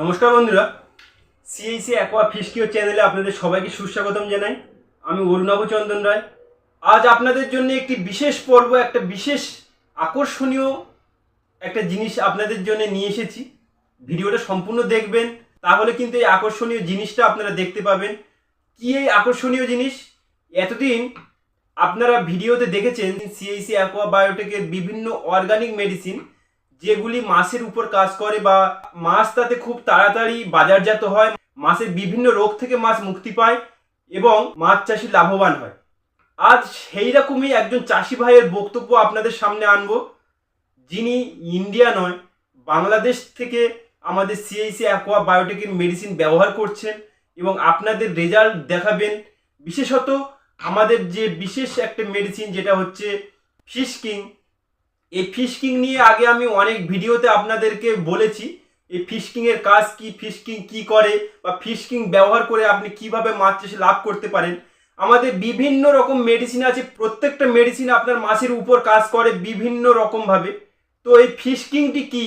নমস্কার বন্ধুরা। সিএইসি অ্যাকোয়া ফিশকিও চ্যানেলে আপনাদের সবাইকে সুস্বাগতম জানাই। আমি অরুণাভ চন্দন রায়। আজ আপনাদের জন্য একটি বিশেষ পর্ব, একটা বিশেষ আকর্ষণীয় একটা জিনিস আপনাদের জন্য নিয়ে এসেছি। ভিডিওটা সম্পূর্ণ দেখবেন, তাহলে কিন্তু এই আকর্ষণীয় জিনিসটা আপনারা দেখতে পাবেন। কি এই আকর্ষণীয় জিনিস? এতদিন আপনারা ভিডিওতে দেখেছেন সিএইসি অ্যাকোয়া বায়োটেকের বিভিন্ন অর্গানিক মেডিসিন যেগুলি মাছের উপর কাজ করে বা মাছ তাতে খুব তাড়াতাড়ি বাজারজাত হয়, মাছের বিভিন্ন রোগ থেকে মাছ মুক্তি পায় এবং মাছ চাষি লাভবান হয়। আজ সেই রকমই একজন চাষি ভাইয়ের বক্তব্য আপনাদের সামনে আনব, যিনি ইন্ডিয়া নয়, বাংলাদেশ থেকে আমাদের সিএইসি অ্যাকোয়া বায়োটেকের মেডিসিন ব্যবহার করছেন এবং আপনাদের রেজাল্ট দেখাবেন। বিশেষত আমাদের যে বিশেষ একটা মেডিসিন যেটা হচ্ছে ফিশ কিং এই ফিশকিং নিয়ে আগে আমি অনেক ভিডিওতে আপনাদেরকে বলেছি, এই ফিশকিং এর কাজ কি, ফিশকিং কি করে, বা ফিশকিং ব্যবহার করে আপনি কীভাবে মাছ চাষে লাভ করতে পারেন। আমাদের বিভিন্ন রকম মেডিসিন আছে, প্রত্যেকটা মেডিসিন আপনার মাছের উপর কাজ করে বিভিন্ন রকম ভাবে। তো এই ফিশকিংটি কি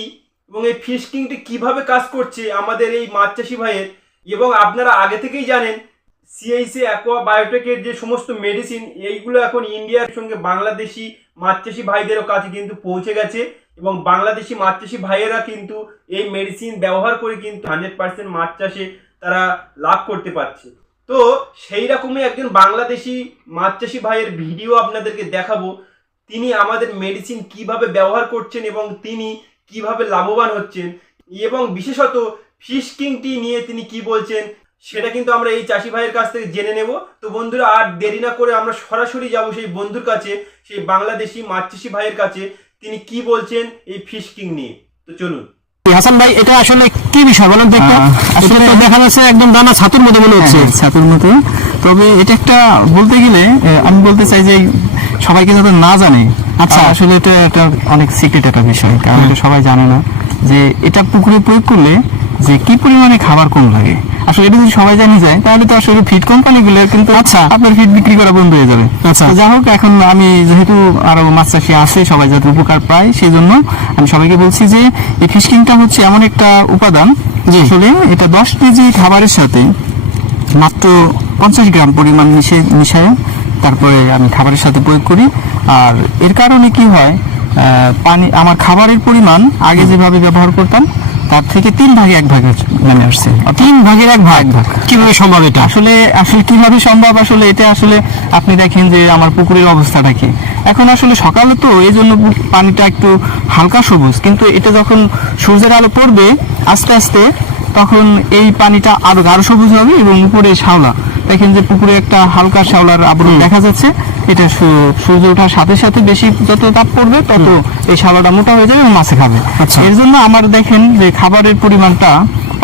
এবং এই ফিশকিংটি কীভাবে কাজ করছে আমাদের এই মাছ চাষি ভাইয়ের, এবং আপনারা আগে থেকেই জানেন সিআইসি অ্যাকোয়া বায়োটেকের যে সমস্ত মেডিসিন এইগুলো এখন ইন্ডিয়ার সঙ্গে বাংলাদেশি মাছ চাষি ভাইদেরও কাছে কিন্তু পৌঁছে গেছে এবং বাংলাদেশি মাছ চাষি ভাইয়েরা কিন্তু এই মেডিসিন ব্যবহার করে কিন্তু হান্ড্রেড পার্সেন্ট মাছ চাষে তারা লাভ করতে পারছে। তো সেই রকমই একজন বাংলাদেশি মাছ চাষি ভাইয়ের ভিডিও আপনাদেরকে দেখাবো। তিনি আমাদের মেডিসিন কীভাবে ব্যবহার করছেন এবং তিনি কীভাবে লাভবান হচ্ছেন এবং বিশেষত ফিশ কিংটি নিয়ে তিনি কি বলছেন সেটা কিন্তু আমরা এই চাষি ভাইয়ের কাছ থেকে জেনে নেব। তো বন্ধুরা আর দেরি না করে আমরা সরাসরি যাব সেই বন্ধুর কাছে সেই বাংলাদেশি মাছ চাষি ভাইয়ের কাছে। তিনি কি বলছেন এই ফিশ কিং নিয়ে? তো চলুন। হাসান ভাই এটা আসলে কি বিষয় বলেন তো আসলে আসলে- তো দেখা যাচ্ছে একদম দানা ছাতুর মতো মনে হচ্ছে। হচ্ছে ছাতুর মতো। তবে এটা একটা বলতে গেলে আমি বলতে চাই যে সবাইকে যাতে না জানে আচ্ছা। আসলে এটা একটা অনেক সিক্রেট একটা বিষয় কারণ এটা সবাই জানে না। যে এটা পুকুরে প্রয়োগ করলে যে কি পরিমাণে খাবার কম লাগে। আসলে এটা যদি সবাই জানি যায় তাহলে তো আসলে ফিড কোম্পানিগুলো কিন্তু আচ্ছা। আপনার ফিড বিক্রি করা বন্ধ হয়ে যাবে আচ্ছা। যাই হোক এখন আমি যেহেতু আরও মাছ চাষি আছে সবাই যাতে উপকার পায় সেই জন্য আমি সবাইকে বলছি যে এই ফিশকিংটা হচ্ছে এমন একটা উপাদান যে আসলে এটা দশ কেজি খাবারের সাথে মাত্র পঞ্চাশ গ্রাম পরিমাণ মিশে মিশায় তারপরে আমি খাবারের সাথে প্রয়োগ করি আর এর কারণে কি হয় আহ, পানি আমার খাবারের পরিমাণ আগে যেভাবে ব্যবহার করতাম তার থেকে তিন ভাগে এক ভাগ নেমে আসছে। তিন ভাগের এক ভাগ ভাগ। কীভাবে সম্ভব এটা? আসলে আসলে কীভাবে সম্ভব? আসলে এটা আসলে আপনি দেখেন যে আমার পুকুরের অবস্থাটা কি। এখন আসলে সকালে তো এই জন্য পানিটা একটু হালকা সবুজ, কিন্তু এটা যখন সূর্যের আলো পড়বে, আস্তে আস্তে তখন এই পানিটা আরও গাঢ় সবুজ হবে এবং উপরে শ্যাওলা। দেখেন যে পুকুরে একটা হালকা শ্যাওলার আবরণ দেখা যাচ্ছে। এটা সূর্য ওঠার সাথে সাথে বেশি যত তাপ পড়বে তত এই শ্যাওলাটা মোটা হয়ে যাবে এবং মাছে খাবে। আচ্ছা। এর জন্য আমার দেখেন যে খাবারের পরিমাণটা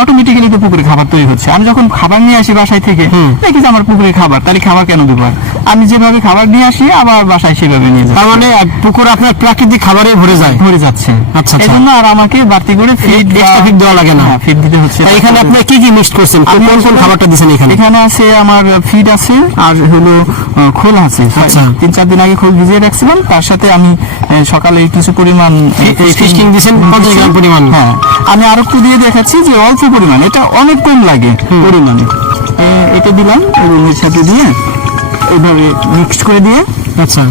অটোমেটিক্যালি তো পুকুরে খাবার তৈরি হচ্ছে। আমি যখন খাবার নিয়ে আসি বাসায় থেকে দেখি আমার পুকুরে খাবার তাহলে খাবার কেন দেবো? আর? আমি যেভাবে খাবার নিয়ে আসি আবার বাসায় সেভাবে নিয়ে যাই। তার মানে পুকুর আপনার প্রাকৃতিক খাবারে ভরে যায়। ভরে যাচ্ছে। আচ্ছা, আচ্ছা। এই জন্য আর আমাকে বাড়তি করে ফিড extra feed দেওয়া লাগে না। ফিড দিতে হচ্ছে। এখানে আপনি কি কি মিক্স করছেন? কোন কোন খাবারটা দিচ্ছেন এখানে? এখানে আছে আমার ফিড আছে আর হলো খোল আছে। আচ্ছা। তিন চার দিন আগে খোল ভিজিয়ে রাখছিলাম তার সাথে আমি সকালে কিছু পরিমাণ এই fishing দিছেন? 50 গ্রাম পরিমাণ? হ্যাঁ। আমি আরও একটু দিয়ে দেখাচ্ছি যে অল্প পরিমাণ এটা অনেক কম লাগে পরিমাণে। এটা দিলাম এর সাথে দিয়ে এইভাবে মিক্সড করে দিয়ে আচ্ছা।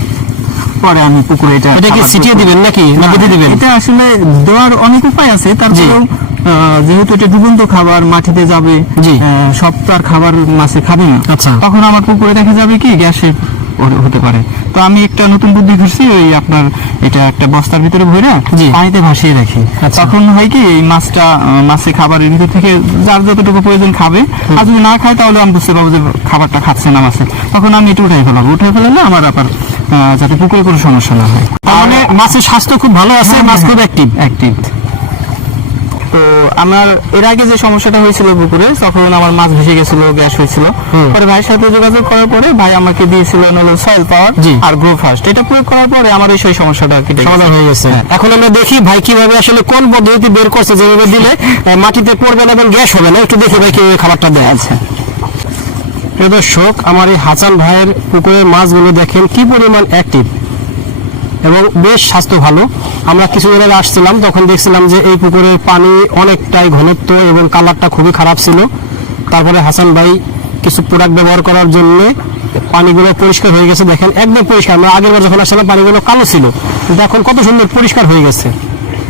পরে আমি পুকুরে এটা এটা কি ছিটিয়ে দিবেন নাকি? না না, বেঁধে দিবেন? এটা আসলে দেওয়ার অনেক উপায় আছে তারপরেও যেহেতু এটা ডুবন্ত খাবার মাটিতে যাবে সব তো আর খাবার মাছে খাবে না। আচ্ছা। তখন আমার পুকুরে দেখা যাবে কি গ্যাসের হতে পারে। তো আমি একটা নতুন বুদ্ধি ধরছি ওই আপনার এটা একটা বস্তার ভিতরে ভরে পানিতে ভাসিয়ে রাখি। আচ্ছা। তখন হয় কি এই মাছটা আহ, মাছে খাবারের ভিতর থেকে যার যতটুকু প্রয়োজন খাবে। আর যদি না খায় তাহলে আমি বুঝতে পারব যে খাবারটা খাচ্ছে না মাছে। তখন আমি এটা উঠে ফেলাবো। উঠে ফেলালে আমার আবার যাতে পুকুরে কোনো সমস্যা না হয়। তার মানে মাছের স্বাস্থ্য খুব ভালো আছে মাছ হ্যাঁ, খুব অ্যাক্টিভ অ্যাক্টিভ তো আমার এর আগে যে সমস্যাটা হয়েছিল পুকুরে তখন আমার মাছ ভেসে গেছিল গ্যাস হয়েছিল। পরে ভাইয়ের সাথে যোগাযোগ করার পরে ভাই আমাকে দিয়েছিলেন হলো সয়েল পাওয়ার। আর গ্রো ফার্স্ট এটা প্রয়োগ করার পরে আমার এই সেই সমস্যাটা আর কি সমাধান হয়ে গেছে। হ্যাঁ। এখন আমরা দেখি ভাই কীভাবে আসলে কোন পদ্ধতি বের করছে যেভাবে দিলে মাটিতে পড়বে না এবং গ্যাস হবে না। একটু দেখি ভাই কীভাবে খাবারটা দেয় আছে। প্রিয় দর্শক আমার এই হাসান ভাইয়ের পুকুরের মাছগুলো দেখেন কি পরিমাণ অ্যাক্টিভ এবং বেশ স্বাস্থ্য ভালো। আমরা কিছুদিন আগে আসছিলাম, তখন দেখছিলাম যে এই পুকুরের পানি অনেকটাই ঘনত্ব এবং কালারটা খুবই খারাপ ছিল। তারপরে হাসান ভাই কিছু প্রোডাক্ট ব্যবহার করার জন্য পানিগুলো পরিষ্কার হয়ে গেছে। দেখেন, একদম পরিষ্কার। আমরা আগের বার যখন আসছিলাম, পানিগুলো কালো ছিল। কিন্তু এখন কত সুন্দর পরিষ্কার হয়ে গেছে।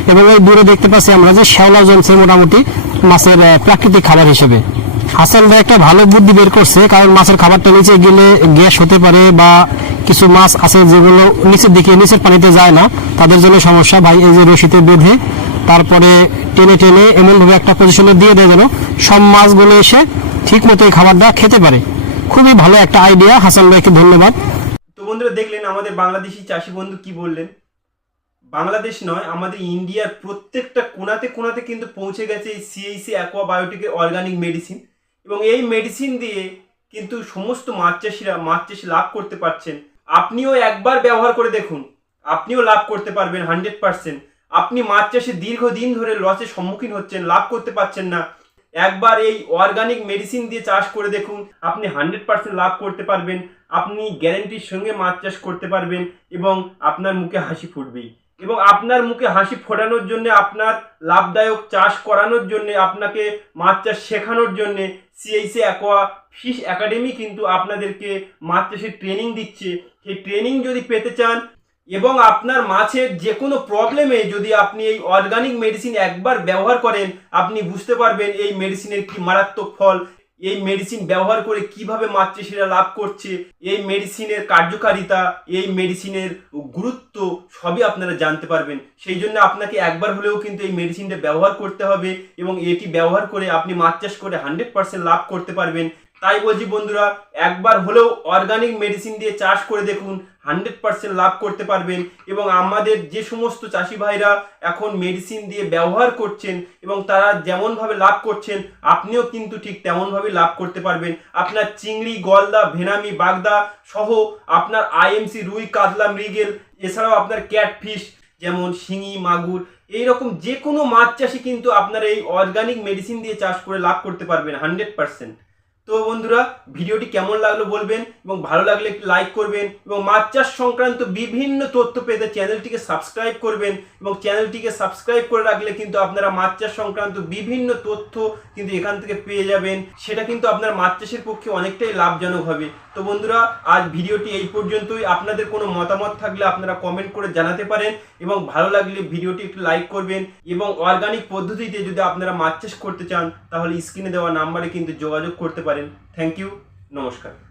এবং এই দূরে দেখতে পাচ্ছি আমরা যে শ্যাওলা জমছে মোটামুটি মাছের প্রাকৃতিক খাবার হিসেবে। হাসান ভাই একটা ভালো বুদ্ধি বের করছে, কারণ মাছের খাবারটা নিচে গেলে গ্যাস হতে পারে বা কিছু মাছ আছে যেগুলো নিচের দিকে, নিচের পানিতে যায় না। তাদের জন্য সমস্যা। ভাই, এই যে রশিতে বেঁধে তারপরে টেনে টেনে এমনভাবে একটা পজিশনে দিয়ে দেয় যেন সব মাছগুলো এসে ঠিক মতো এই খাবারটা খেতে পারে। খুবই ভালো একটা আইডিয়া হাসান ভাইকে ধন্যবাদ। তো বন্ধুরা, দেখলেন আমাদের বাংলাদেশি চাষি বন্ধু কি বললেন? বাংলাদেশ নয়, আমাদের ইন্ডিয়ার প্রত্যেকটা কোনাতে কোনাতে কিন্তু পৌঁছে গেছে এই সিএইসি অ্যাকোয়া বায়োটিকের অর্গানিক মেডিসিন এবং এই মেডিসিন দিয়ে কিন্তু সমস্ত মাছ চাষিরা মাছ চাষি লাভ করতে পারছেন। আপনিও একবার ব্যবহার করে দেখুন। আপনিও লাভ করতে পারবেন হান্ড্রেড পার্সেন্ট আপনি মাছ চাষে দীর্ঘদিন ধরে লসের সম্মুখীন হচ্ছেন, লাভ করতে পারছেন না। একবার এই অর্গানিক মেডিসিন দিয়ে চাষ করে দেখুন, আপনি হান্ড্রেড পার্সেন্ট লাভ করতে পারবেন। আপনি গ্যারেন্টির সঙ্গে মাছ চাষ করতে পারবেন এবং আপনার মুখে হাসি ফুটবেই। এবং আপনার মুখে হাসি ফোটানোর জন্য, আপনার লাভদায়ক চাষ করানোর জন্য, আপনাকে মাছ চাষ শেখানোর জন্য সিএইসি অ্যাকোয়া ফিশ একাডেমি কিন্তু আপনাদেরকে মাছ চাষের ট্রেনিং দিচ্ছে। সেই ট্রেনিং যদি পেতে চান এবং আপনার মাছের যে কোনো প্রবলেমে যদি আপনি এই অর্গানিক মেডিসিন একবার ব্যবহার করেন, আপনি বুঝতে পারবেন এই মেডিসিনের কি মারাত্মক ফল। এই মেডিসিন ব্যবহার করে কীভাবে মাতৃশিরা লাভ করছে, এই মেডিসিনের কার্যকারিতা, এই মেডিসিনের গুরুত্ব সবই আপনারা জানতে পারবেন। সেই জন্য আপনাকে একবার হলেও কিন্তু এই মেডিসিনটা ব্যবহার করতে হবে এবং এটি ব্যবহার করে আপনি মাছ চাষ করে হান্ড্রেড পার্সেন্ট লাভ করতে পারবেন। তাই বলছি বন্ধুরা, একবার হলেও অর্গানিক মেডিসিন দিয়ে চাষ করে দেখুন হান্ড্রেড পার্সেন্ট লাভ করতে পারবেন এবং আমাদের যে সমস্ত চাষি ভাইরা এখন মেডিসিন দিয়ে ব্যবহার করছেন এবং তারা যেমনভাবে লাভ করছেন, আপনিও কিন্তু ঠিক তেমনভাবে লাভ করতে পারবেন। আপনার চিংড়ি, গলদা, ভেনামি, বাগদা সহ আপনার আইএমসি রুই, কাতলা, মৃগেল, এছাড়াও আপনার ক্যাটফিশ যেমন শিঙি, মাগুর, এইরকম যে কোনো মাছ চাষি কিন্তু আপনার এই অর্গানিক মেডিসিন দিয়ে চাষ করে লাভ করতে পারবেন হান্ড্রেড পার্সেন্ট তো বন্ধুরা, ভিডিওটি কেমন লাগল বলবেন এবং ভালো লাগলে একটু লাইক করবেন এবং মাছ চাষ সংক্রান্ত বিভিন্ন তথ্য পেতে চ্যানেলটিকে সাবস্ক্রাইব করবেন এবং চ্যানেলটিকে সাবস্ক্রাইব করে রাখলে কিন্তু আপনারা মাছ চাষ সংক্রান্ত বিভিন্ন তথ্য কিন্তু এখান থেকে পেয়ে যাবেন। সেটা কিন্তু আপনার মাছ চাষের পক্ষে অনেকটাই লাভজনক হবে। তো বন্ধুরা, আজ ভিডিওটি এই পর্যন্তই। আপনাদের কোনো মতামত থাকলে আপনারা কমেন্ট করে জানাতে পারেন এবং ভালো লাগলে ভিডিওটি একটু লাইক করবেন এবং অর্গানিক পদ্ধতিতে যদি আপনারা মাছ চাষ করতে চান, তাহলে স্ক্রিনে দেওয়া নাম্বারে কিন্তু যোগাযোগ করতে পারেন থ্যাংক ইউ নমস্কার